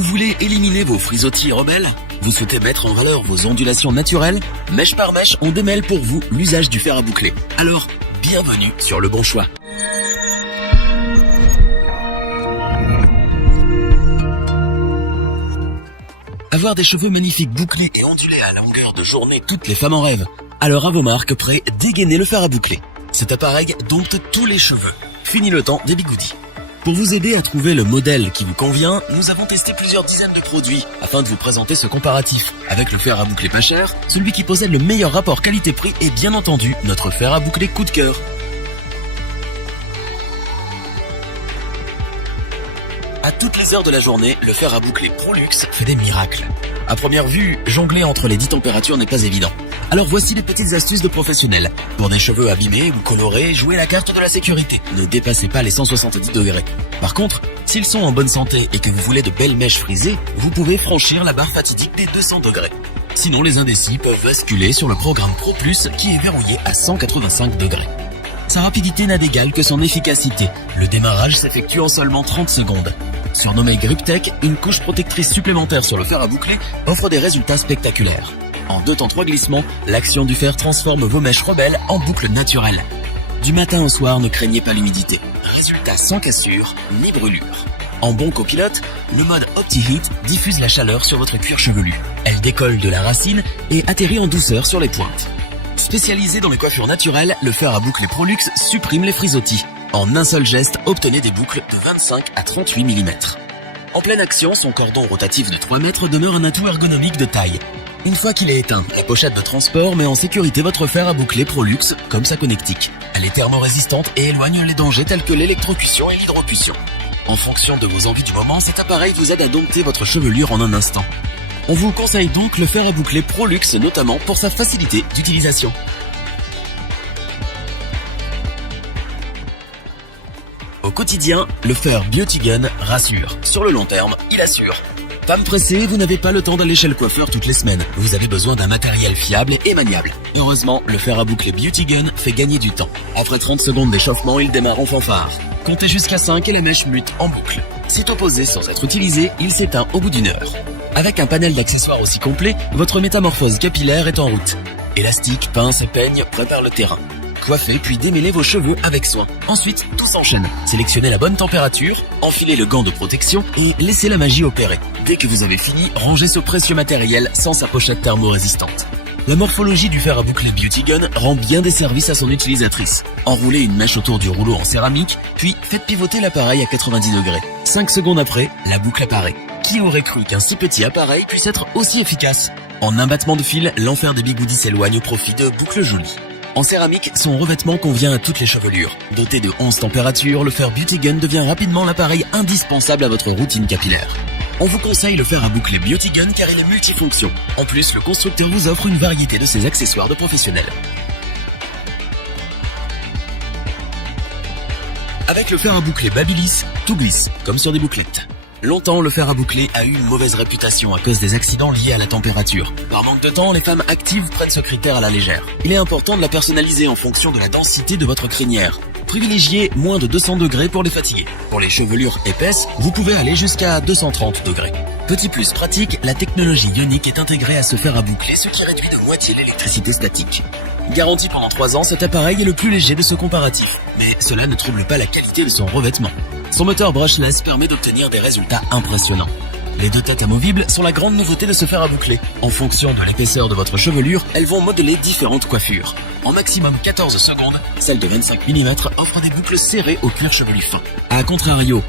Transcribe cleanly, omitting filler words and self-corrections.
Vous voulez éliminer vos frisottis rebelles? Vous souhaitez mettre en valeur vos ondulations naturelles? Mèche par mèche, on démêle pour vous l'usage du fer à boucler. Alors, bienvenue sur le bon choix. Avoir des cheveux magnifiques bouclés et ondulés à longueur de journée, toutes les femmes en rêvent. Alors à vos marques, prêts, dégainez le fer à boucler. Cet appareil dompte tous les cheveux. Fini le temps des bigoudis. Pour vous aider à trouver le modèle qui vous convient, nous avons testé plusieurs dizaines de produits afin de vous présenter ce comparatif. Avec le fer à boucler pas cher, celui qui possède le meilleur rapport qualité-prix et bien entendu notre fer à boucler coup de cœur. À toutes les heures de la journée, le fer à boucler Prolux fait des miracles. À première vue, jongler entre les 10 températures n'est pas évident. Alors voici les petites astuces de professionnels. Pour des cheveux abîmés ou colorés, jouez la carte de la sécurité. Ne dépassez pas les 170 degrés. Par contre, s'ils sont en bonne santé et que vous voulez de belles mèches frisées, vous pouvez franchir la barre fatidique des 200 degrés. Sinon, les indécis peuvent basculer sur le programme Pro Plus qui est verrouillé à 185 degrés. Sa rapidité n'a d'égal que son efficacité. Le démarrage s'effectue en seulement 30 secondes. Surnommée GripTech, une couche protectrice supplémentaire sur le fer à boucler offre des résultats spectaculaires. En 2 temps 3 glissements, l'action du fer transforme vos mèches rebelles en boucles naturelles. Du matin au soir, ne craignez pas l'humidité. Résultat sans cassure ni brûlure. En bon copilote, le mode OptiHeat diffuse la chaleur sur votre cuir chevelu. Elle décolle de la racine et atterrit en douceur sur les pointes. Spécialisé dans les coiffures naturelles, le fer à boucler Prolux supprime les frisottis. En un seul geste, obtenez des boucles de 25 à 38 mm. En pleine action, son cordon rotatif de 3 mètres demeure un atout ergonomique de taille. Une fois qu'il est éteint, la pochette de transport met en sécurité votre fer à boucler Prolux comme sa connectique. Elle est thermorésistante et éloigne les dangers tels que l'électrocution et l'hydrocution. En fonction de vos envies du moment, cet appareil vous aide à dompter votre chevelure en un instant. On vous conseille donc le fer à boucler Prolux, notamment pour sa facilité d'utilisation. Au quotidien, le fer Beauty Gun rassure. Sur le long terme, il assure. Femme pressée, vous n'avez pas le temps d'aller chez le coiffeur toutes les semaines. Vous avez besoin d'un matériel fiable et maniable. Heureusement, le fer à boucler Beauty Gun fait gagner du temps. Après 30 secondes d'échauffement, il démarre en fanfare. Comptez jusqu'à 5 et la mèche mute en boucle. Sitôt posé sans être utilisé, il s'éteint au bout d'une heure. Avec un panel d'accessoires aussi complet, votre métamorphose capillaire est en route. Élastique, pince et peigne préparent le terrain. Coiffez puis démêlez vos cheveux avec soin. Ensuite, tout s'enchaîne. Sélectionnez la bonne température, enfilez le gant de protection et laissez la magie opérer. Dès que vous avez fini, rangez ce précieux matériel sans sa pochette thermorésistante. La morphologie du fer à boucler Beauty Gun rend bien des services à son utilisatrice. Enroulez une mèche autour du rouleau en céramique, puis faites pivoter l'appareil à 90 degrés. 5 secondes après, la boucle apparaît. Qui aurait cru qu'un si petit appareil puisse être aussi efficace? En un battement de fil, l'enfer des bigoudis s'éloigne au profit de boucles jolies. En céramique, son revêtement convient à toutes les chevelures. Doté de 11 températures, le fer Beauty Gun devient rapidement l'appareil indispensable à votre routine capillaire. On vous conseille le fer à boucler Beauty Gun car il est multifonction. En plus, le constructeur vous offre une variété de ses accessoires de professionnels. Avec le fer à boucler Babyliss, tout glisse, comme sur des bouclettes. Longtemps, le fer à boucler a eu une mauvaise réputation à cause des accidents liés à la température. Par manque de temps, les femmes actives prennent ce critère à la légère. Il est important de la personnaliser en fonction de la densité de votre crinière. Privilégiez moins de 200 degrés pour les fatigués. Pour les chevelures épaisses, vous pouvez aller jusqu'à 230 degrés. Petit plus pratique, la technologie ionique est intégrée à ce fer à boucler, ce qui réduit de moitié l'électricité statique. Garanti pendant 3 ans, cet appareil est le plus léger de ce comparatif. Mais cela ne trouble pas la qualité de son revêtement. Son moteur brushless permet d'obtenir des résultats impressionnants. Les 2 têtes amovibles sont la grande nouveauté de ce fer à boucler. En fonction de l'épaisseur de votre chevelure, elles vont modeler différentes coiffures. En maximum 14 secondes, celle de 25 mm offre des boucles serrées au cuir chevelu fin. A contrario,